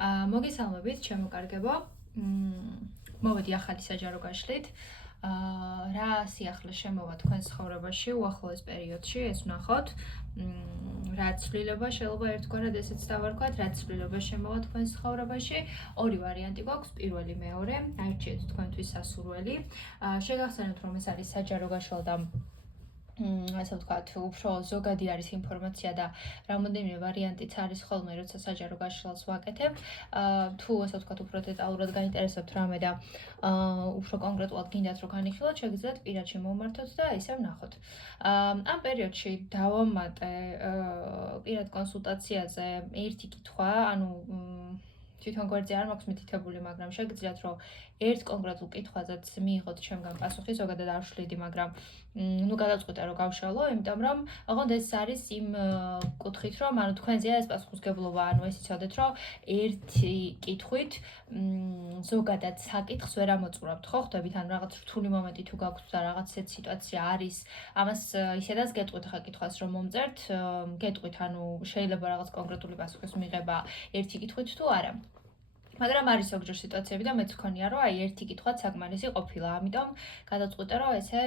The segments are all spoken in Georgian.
მოგესალმებით, ჩემო კარგებო. მოვედი ახალი საჯარო გაშლით. რა სიახლე შემოვა თქვენს ცხოვრებაში უახლოეს პერიოდში, ეს ვნახოთ. რა ცვლილება შეიძლება ერთგვარად ესეც დავარქვათ, რა ცვლილება შემოვა თქვენს ცხოვრებაში. ორი ვარიანტი გვაქვს, პირველი, მეორე. აირჩიეთ თქვენთვის სასურველი. შეგახსენოთ, რომ ეს არის საჯარო გაშლა და ასე ვთქვათ, უფრო ზოგადი არის ინფორმაცია და რამოდენიმე ვარიანტიც არის ხოლმე, როცა საჯარო გაშლას ვაკეთებ. თუ ასე ვთქვათ, უფრო დეტალურად გაინტერესებთ რამე და უფრო კონკრეტულად გინდათ რომ განიხილოთ, შეგიძლიათ პირადში მომმართოთ და ისე ვნახოთ. ამ პერიოდში დავამატე პირად კონსულტაციაზე ერთი კითხვა, ანუ თვითონ გვერდზე არ მაქვს მითითებული, მაგრამ შეგიძლიათ რომ ერთ კონკრეტულ კითხვაზეც მიიღოთ ჩემგან პასუხი, ზოგადად არ ვშლიდი, მაგრამ გადავწყვიტე რომ გავშალო, იმიტომ რომ ოღონდ ეს არის იმ კუთხით, რომ ანუ თქვენზეა ეს პასუხისგებლობა, ანუ ეს იცოდეთ, რომ ერთი კითხვით ზოგადად საკითხს ვერ ამოწურავთ, ხო ხვდებით, ანუ რაღაც რთული მომენტი თუ გაქვთ და რაღაც ეს სიტუაცია არის, ამას ისედაც გეტყვით ხა კითხვას რომ მომწერთ, გეტყვით, ანუ შეიძლება რაღაც კონკრეტული პასუხის მიღება ერთი კითხვით თუ არა. მაგრამ არის ზოგჯერ სიტუაციები და მეც ვქონია, რომ აი ერთი კითხვაც საკმარისი ყოფილა, ამიტომ გადავწყვიტე, რომ ესე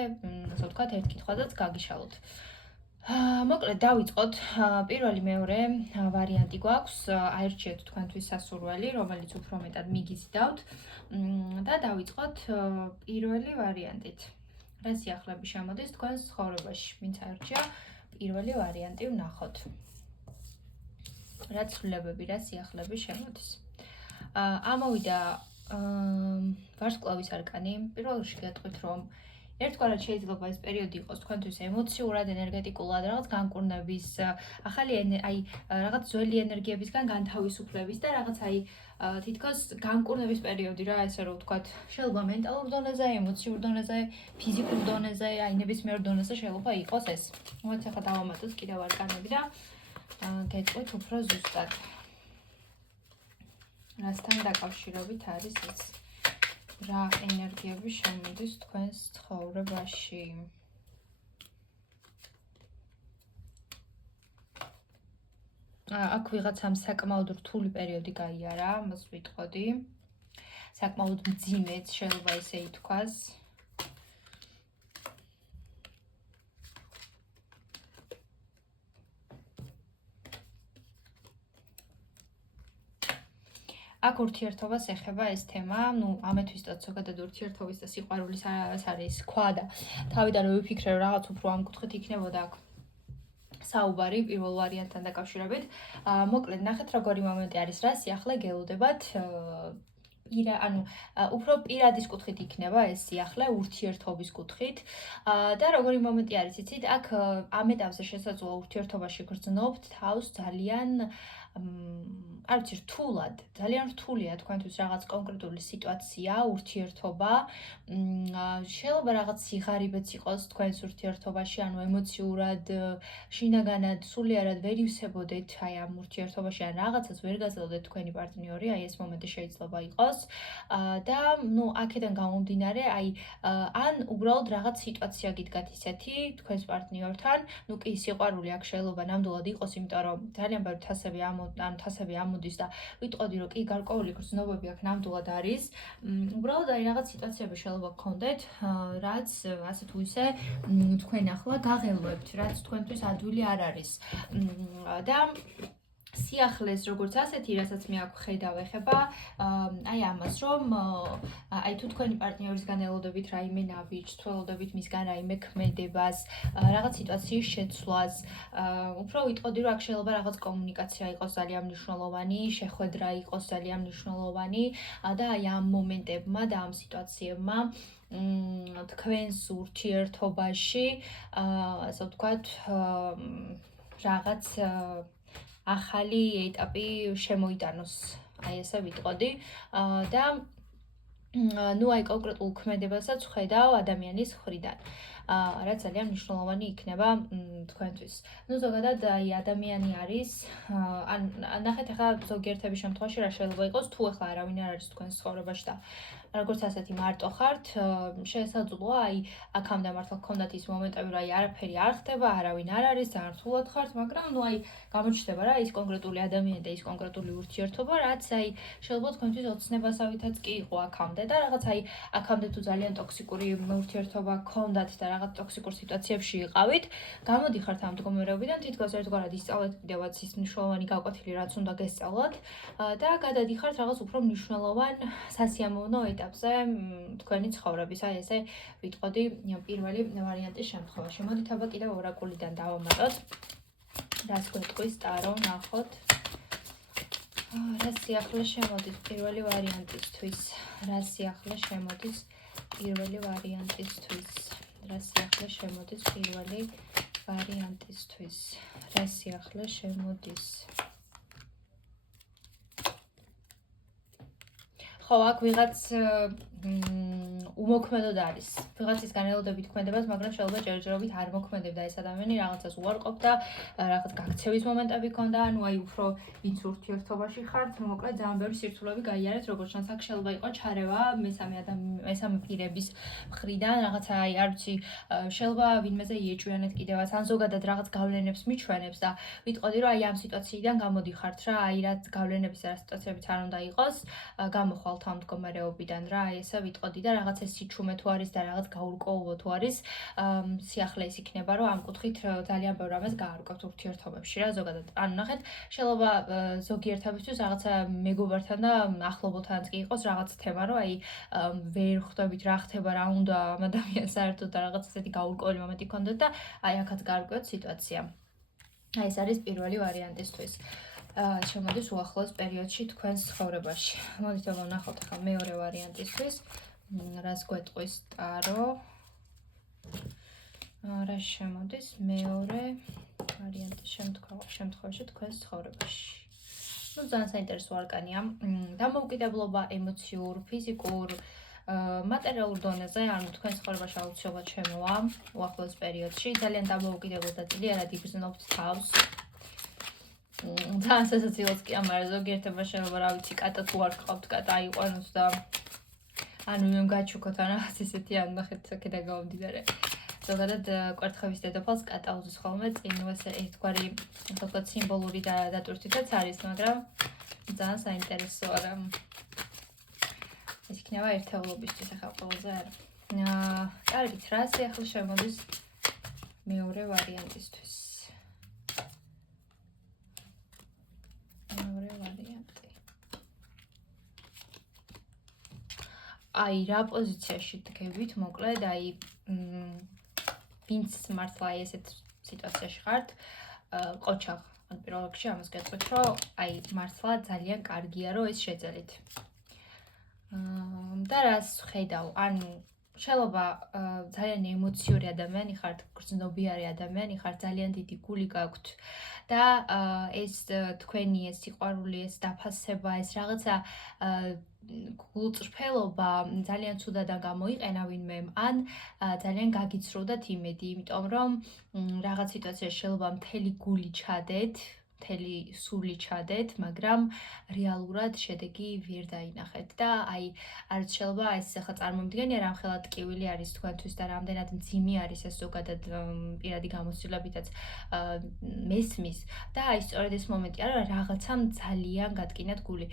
ვთქვათ, ერთ კითხვაზეც გაგიშალოთ. მოკლედ დავიწყოთ. პირველი, მეორე ვარიანტი გვაქვს, აირჩიეთ თქვენთვის სასურველი, რომელიც უფრო მეტად მიგიზიდავთ და დავიწყოთ პირველი ვარიანტით. რა სიახლეები შემოდის თქვენს ცხოვრებაში? ვინც აირჩია, პირველი ვარიანტი ვნახოთ. რა ცვლილებები, რა სიახლეები შემოდის? ამოვიდა ვარსკვლავის არკანი. პირველ რიგში გეტყვით, რომ ერთგვარად შეიძლება ეს პერიოდი იყოს თქვენთვის ემოციურად, ენერგეტიკულად, რაღაც განკურნების, ახალი აი რაღაც ძველი ენერგიებისგან განთავისუფლების და რაღაც აი თითქოს განკურნების პერიოდი რა, ესე რომ ვთქვათ, შეიძლება მენტალურ დონეზე, ემოციურ დონეზე, ფიზიკურ დონეზე, აი ნებისმიერ დონეზე შეიძლება იყოს ეს. მოიცა ახლა დავამატოთ კიდევ არკანები და გეტყვით უფრო ზუსტად. რასთან დაკავშირებით არის ეს? რა ენერგიები შემოდის თქვენს ცხოვრებაში? აქ ვიღაცამ საკმაოდ რთული პერიოდი გაიარა, ამას ვიტყოდი. საკმაოდ მძიმეც შეიძლება ესე ითქვას. აქ ურთიერთობას ეხება ეს თემა, ამეთვისტოთ ზოგადად ურთიერთობის და სიყვარულის არის ქვა და თავიდან რომ ვიფიქრე რომ რაღაც უფრო ამ კუთხით იქნებოდა აქ საუბარი პირველ ვარიანტთან დაკავშირებით. მოკლედ ნახეთ როგორი მომენტი არის, რა სიახლე გელოდებათ ანუ უფრო პირადის კუთხით იქნება ეს სიახლე, ურთიერთობის კუთხით და როგორი მომენტი არის, იცით, აქ ამ ეტაპზე შესაძლოა ურთიერთობაში გრძნობთ თავს ძალიან არ ვიცი, რთულად, ძალიან რთულია თქვენთვის რაღაც კონკრეტული სიტუაცია, ურთიერთობა. შეიძლება რაღაც სიღარიბეც იყოს თქვენს ურთიერთობაში, ანუ ემოციურად, შინაგანად, სულიერად ვერ ივსებოდეთ აი ამ ურთიერთობაში, ან რაღაცას ვერ გაძლევდეთ თქვენი პარტნიორი, აი ეს მომენტი შეიძლება იყოს. და აქედან გამომდინარე, აი ან უბრალოდ რაღაც სიტუაცია გიდგათ ისეთი თქვენს პარტნიორთან, კი სიყვარული აქ შეიძლება ნამდვილად იყოს, იმიტომ რომ ძალიან ბევრი თასები ამოდის და ვიტყოდი რომ კი გარკვეული გრძნობები აქ ნამდვილად არის. უბრალოდ აი რაღაც სიტუაციები შეიძლება გქონდეთ, რაც ასე თუ ისე თქვენ ახლა გაღელვებთ, რაც თქვენთვის ადვილი არ არის. და სიახლეს როგორც ასეთი, რასაც მე აქ ხედავ ეხება, აი ამას, რომ აი თუ თქვენი პარტნიორისგან ელოდებით რაიმე ნაბიჯს, თუ ელოდებით მისგან რაიმე ქმედებას, რაღაც სიტუაციის შეცვლას, უფრო ვიტყოდი, რომ აქ შეიძლება რაღაც კომუნიკაცია იყოს ძალიან მნიშვნელოვანი, შეხვედრა იყოს ძალიან მნიშვნელოვანი და აი ამ მომენტებმა და ამ სიტუაციებმა თქვენს ურთიერთობაში, ასე ვთქვათ, რაღაც ახალი ეტაპი შემოიტანოს, აი ესე ვიტყოდი და აი კონკრეტულ ქმედებასაც ხედავ ადამიანის მხრიდან. რაც ძალიან მნიშვნელოვანი იქნება თქვენთვის. ნუ ზოგადად აი ადამიანი არის ან ნახეთ ახლა ზოგიერთების შემთხვევაში რა შეიძლება იყოს თუ ახლა არავინ არ არის თქვენს ცხოვრებაში და როგორც ასეთი მარტო ხართ, შესაძლოა აი აქამდე მართლა გქონდათ ის მომენტები, რომ აი არაფერი არ ხდება, არავინ არ არის, ძალიან რთულად ხართ, მაგრამ ნუ აი გამოჩნდება რა ის კონკრეტული ადამიანი და ის კონკრეტული ურთიერთობა, რაც აი შეიძლება თქვენთვის ოცნებასავითაც კი იყო აქამდე და რაღაც აი აქამდე თუ ძალიან ტოქსიკური ურთიერთობა გქონდათ და რაღაც ტოქსიკურ სიტუაციებში იყავით, გამოდიხართ ამ მდგომარეობიდან, თითქოს ერთგვარად ისწავლეთ კიდევაც ის მნიშვნელოვანი გაკვეთილი, რაც უნდა გესწავლოთ და გადადიხართ რაღაც უფრო მნიშვნელოვან სასიამოვნო ეტაპზე თქვენი ცხოვრების. აი ესე ვიტყოდი პირველი ვარიანტის შემთხვევაში. მოდით აბა კიდევ ორაკულიდან დავამატოთ. რას გვეტყვის ტარო, ნახოთ. რა სიახლე შემოდის პირველი ვარიანტისთვის? რა სიახლე შემოდის პირველი ვარიანტისთვის? რა სიახლე შემოდის პირველი ვარიანტისთვის? რა სიახლე შემოდის? ხო, აქ ვიღაც უმოქმედოდ არის. ვიღაცისგან ელოდებით ქმედებას, მაგრამ შეიძლება ჯერჯერობით არ მოქმედებდა ეს ადამიანი, რაღაცას უარყოფდა, რაღაც გაქცევის მომენტები ჰქონდა, ანუ აი უფრო ვინც ურთიერთობაში ხართ, მოკლედ ძალიან ბევრი სირთულეები გაიარეთ, როგორც ჩანს, აქ შეიძლება იყოს ჩარევა მესამე პირების მხრიდან, რაღაცა აი არ ვიცი, შეიძლება ვინმეზე იეჭვიანეთ კიდევაც, ან ზოგადად რაღაც გავლენებს მიჩვენებს და ვიტყოდი, რომ აი ამ სიტუაციიდან გამოდიხართ რა, აი რაც გავლენების და სიტუაციებიც არ უნდა იყოს, გამოხვალთ ამ მდგომარეობიდან რა, აი ესე ვიტყოდი და რაღაც ეს სიჩუმე თუ არის და რაღაც გაურკვევლობა თუ არის, სიახლე ის იქნება, რომ ამ კუთხით ძალიან ბევრ რამეს გაარკვევთ ურთიერთობებში რა, ზოგადად. ანუ ნახეთ, შეიძლება ზოგიერთებისთვის რაღაცა მეგობართან და ახლობელთანაც კი იყოს რაღაც თემა, რომ აი ვერ ხვდებით რა ხდება, რა უნდა ამ ადამიანს საერთოდ და რაღაც ესეთი გაურკვეველი მომენტი გქონდეთ და აი აქაც გაარკვევთ სიტუაცია. აი ეს არის პირველი ვარიანტისთვის. შემოდის უახლოს პერიოდში თქვენს ცხოვრებაში. მოდით აბა ვნახოთ ახლა მეორე ვარიანტისთვის. რას გვეტყვის ტარო? რა შემოდის მეორე ვარიანტის შემთხვევაში თქვენს ცხოვრებაში? ნუ ძალიან საინტერესო არკანია. დამოუკიდებლობა ემოციურ, ფიზიკურ, მატერიალურ დონეზე, ანუ თქვენს ცხოვრებაში აუცილებლად შემოვა უახლოს პერიოდში. ძალიან დამოუკიდებლად და ძლიერად იგრძნობთ თავს. ძალიან სასაცილოც კი ამარა ზოგიერთება შეიძლება რა ვიცი კატა თუ არ გყავთ კატა აიყვანოთ და ანუ იმ გაჩუქოთ ან რაღაც ესეთი ან ნახეთ აქედან გამომდინარე ზოგადად კვერთხების დედოფალს კატა უზის ხოლმე წინ ესე ერთგვარი თქო სიმბოლური და დატვირთვითაც არის მაგრამ ძალიან საინტერესო არა ეს იქნება ერთეულობისთვის ახლა ყველაზე არა კარგით რა სიახლე შემოდის მეორე ვარიანტისთვის აი რა პოზიციაში დგებით, მოკლედ აი ვინც მართლა ესეთ სიტუაციაში ხართ, ყოჩაღ, ან პირველ რიგში ამას გეტყვით, რომ აი მართლა ძალიან კარგია, რომ ეს შეძელით. და რას ხედავ, ანუ შეიძლება ძალიან ემოციური ადამიანი ხართ, გრძნობიარე ადამიანი ხართ, ძალიან დიდი გული გაქვთ და ეს თქვენი ეს სიყვარული, ეს დაფასება, ეს რაღაცა გულწრფელობა ძალიან ცუდადან გამოიყენა ვინმემ ან ძალიან გაგიცრუვდათ იმედი, იმიტომ რომ რაღაც სიტუაციაში შეიძლება მთელი გული ჩადეთ, მთელი სული ჩადეთ, მაგრამ რეალურად შედეგი ვერ დაინახეთ და აი არც შეიძლება ეს ახლა წარმომიდგენია რამხელა ტკივილი არის თქვენთვის და რამდენად მძიმე არის ეს ზოგადად პირადი გამოცდილებითაც მესმის და აი სწორედ ეს მომენტია რომ რაღაცამ ძალიან გატკინათ გული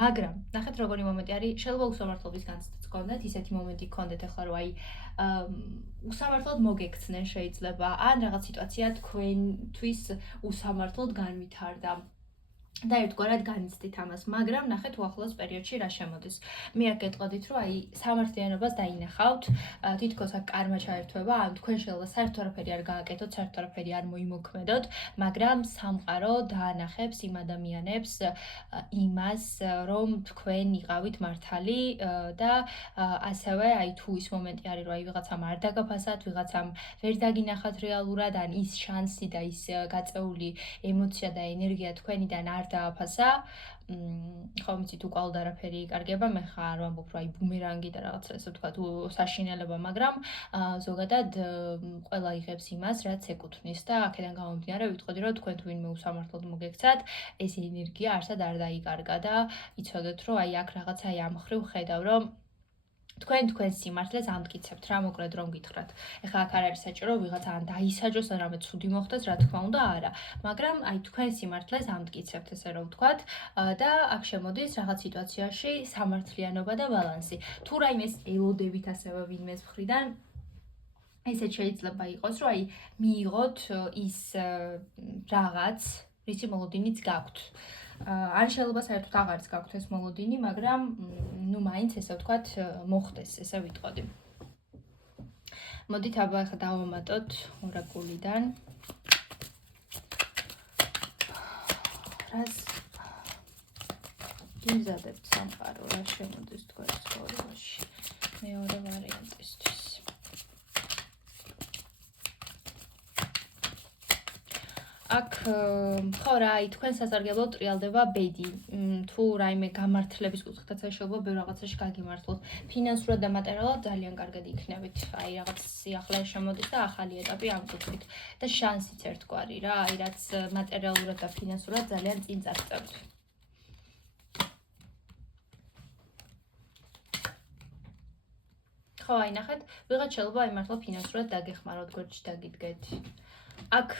მაგრამ ნახეთ როგორი მომენტი არის შეიძლება უსამართლობის განცდაც გქონდეთ ისეთი მომენტი გქონდეთ ახლა რომ აი უსამართლოდ მოგექცნენ შეიძლება ან რაღაც სიტუაცია თქვენთვის უსამართლოდ განვითარდა და ერთგვარად განიცდით ამას, მაგრამ ნახეთ უახლოს პერიოდში რა შემოდის. მე აქ გეტყოდით, რომ აი სამართლიანობას დაინახავთ, თითქოს აქ კარმა ჩაერთვება, ან თქვენ შეიძლება საერთოდ არაფერი არ გააკეთოთ, საერთოდ არაფერი არ მოიმოქმედოთ, მაგრამ სამყარო დაანახებს იმ ადამიანებს იმას, რომ თქვენ იყავით მართალი და ასევე აი თუ ის მომენტი არის, რომ აი ვიღაცამ არ დაგაფასათ, ვიღაცამ ვერ დაგინახათ რეალურად, ან ის შანსი და ის გაწეული ემოცია და ენერგია თქვენიდან არ არ დააფასა. ხომ იცით უკვალოდ არაფერი იკარგება, მე ხა არ ვამბობ რომ აი ბუმერანგი და რაღაცა ესე ვთქვათ საშინელება, მაგრამ ზოგადად ყველა იღებს იმას, რაც ეკუთვნის და აქედან გამომდინარე ვიტყოდი რომ თქვენ თუ ვინმე უსამართლოდ მოგექცათ, ეს ენერგია არსად არ დაიკარგა და იცოდეთ რომ აი აქ რაღაცა აი ამ ხრივ ხედავ რომ თქვენს სიმართლეს ამტკიცებთ რა მოკლედ რომ გითხრათ. ეხლა აქ არ არის საჭირო ვიღაცა ან დაისაჯოს ან რამე ცუდი მოხდეს, რა თქმა უნდა არა. მაგრამ აი თქვენ სიმართლეს ამტკიცებთ ესე რომ ვთქვათ და აქ შემოდის რაღაც სიტუაციაში სამართლიანობა და ბალანსი. თუ რაიმეს ელოდებით ასევე ვინმეს მხრიდან ესეც შეიძლება იყოს, რომ აი მიიღოთ ის რაღაც, რითი მოლოდინიც გაქვთ. არ შეიძლება საერთოდ აღარც გაქვთ ეს მოლოდინი, მაგრამ ნუ მაინც ესე ვთქვათ მოხდეს, ესე ვიტყოდი. მოდით აბა ახლა დავამატოთ ორაკულიდან. რას გიმზადებთ სამყარო, რა შემოდის თქვენს ცხოვრებაში მეორე ვარიანტისთვის. აქ ხო რა, აი თქვენ სასარგებლოდ ტრიალდება ბედი. თუ რაიმე გამართლების კუთხითაც შეიძლება ბევრ რაღაცაში გაგიმართლოთ. ფინანსურად და მატერიალურად ძალიან კარგად იქნებით. აი რაღაც სიახლე შემოდის და ახალი ეტაპი ამ კუთხით და შანსიც ერთგვარი რა, აი რაც მატერიალურად და ფინანსურად ძალიან წინ წაგწევთ. ხო, აი ნახეთ, ვიღაც შეიძლება აი მართლა ფინანსურად დაგეხმაროთ, გვერდში დაგიდგეთ. აქ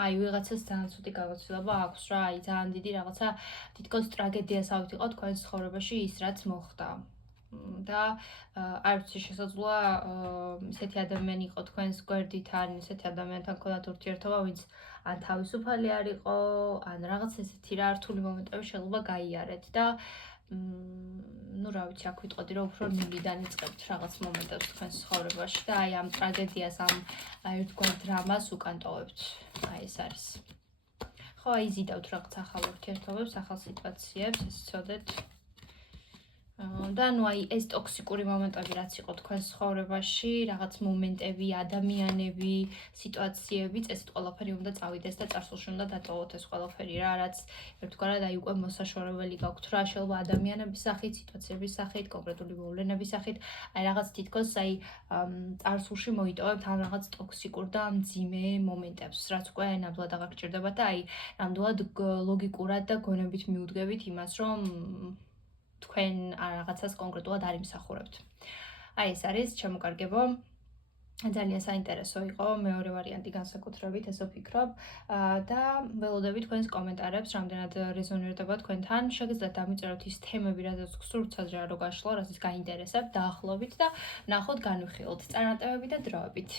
აი ვიღაცას ძალიან ცუდი გამოცდილება აქვს რა, აი ძალიან დიდი რაღაცა თითქოს ტრაგედიას ავით იყო თქვენს ცხოვრებაში ის რაც მოხდა. და არ ვიცი შესაძლოა ისეთი ადამიანი იყო თქვენს გვერდით ან ისეთი ადამიანთან გქონდათ ურთიერთობა, ვინც ან თავისუფალი არ იყო, ან რაღაც ესეთი რა რთული მომენტები შეიძლება გაიარეთ და ну, რა ვიცი, აქ ვიტყოდი რომ უფრო ნულიდან იწყებთ რაღაც მომენტებს თქვენს ცხოვრებაში და აი ამ ტრაგედიას, ამ ერთგვარ დრამას უკან ტოვებთ. აი ეს არის. ხო, აი იზიდავთ რაღაც ახალ ურთიერთობებს, ახალ სიტუაციებს, ეს ცოდეთ. და ნუ აი ეს ტოქსიკური მომენტები რაც იყო თქვენს ცხოვრებაში, რაღაც მომენტები, ადამიანები, სიტუაციები, წესით ყველაფერი უნდა წავიდეს და წარსულში უნდა დატოვოთ ეს ყველაფერი რა, რაც ერთგვარად აი უკვე მოსაშორებელი გაქვთ რა, შეიძლება ადამიანების სახით, სიტუაციების სახით, კონკრეტული მოვლენების სახით, აი რაღაც თითქოს აი წარსულში მოიტოვებთ ამ რაღაც ტოქსიკურ და მძიმე მომენტებს, რაც უკვე ნამდვილად აღარ გჭირდებათ და აი ნამდვილად ლოგიკურად და გონებით მიუდგებით იმას, რომ თქვენ რაღაცას კონკრეტულად არ იმსახურებთ. აი ეს არის ჩემოკარგებო. ძალიან საინტერესო იყო მეორე ვარიანტი განსაკუთრებით, ესე ვფიქრობ და ველოდები თქვენს კომენტარებს, რამდენად რეზონირდება თქვენთან. შეგიძლიათ დამიწეროთ ის თემები, რაზეც გსურთ საზრა რო გაშლო, რასაც გაინტერესებთ, დაახლოებით და ნახოთ განვიხილოთ წარმატებები და დროებით.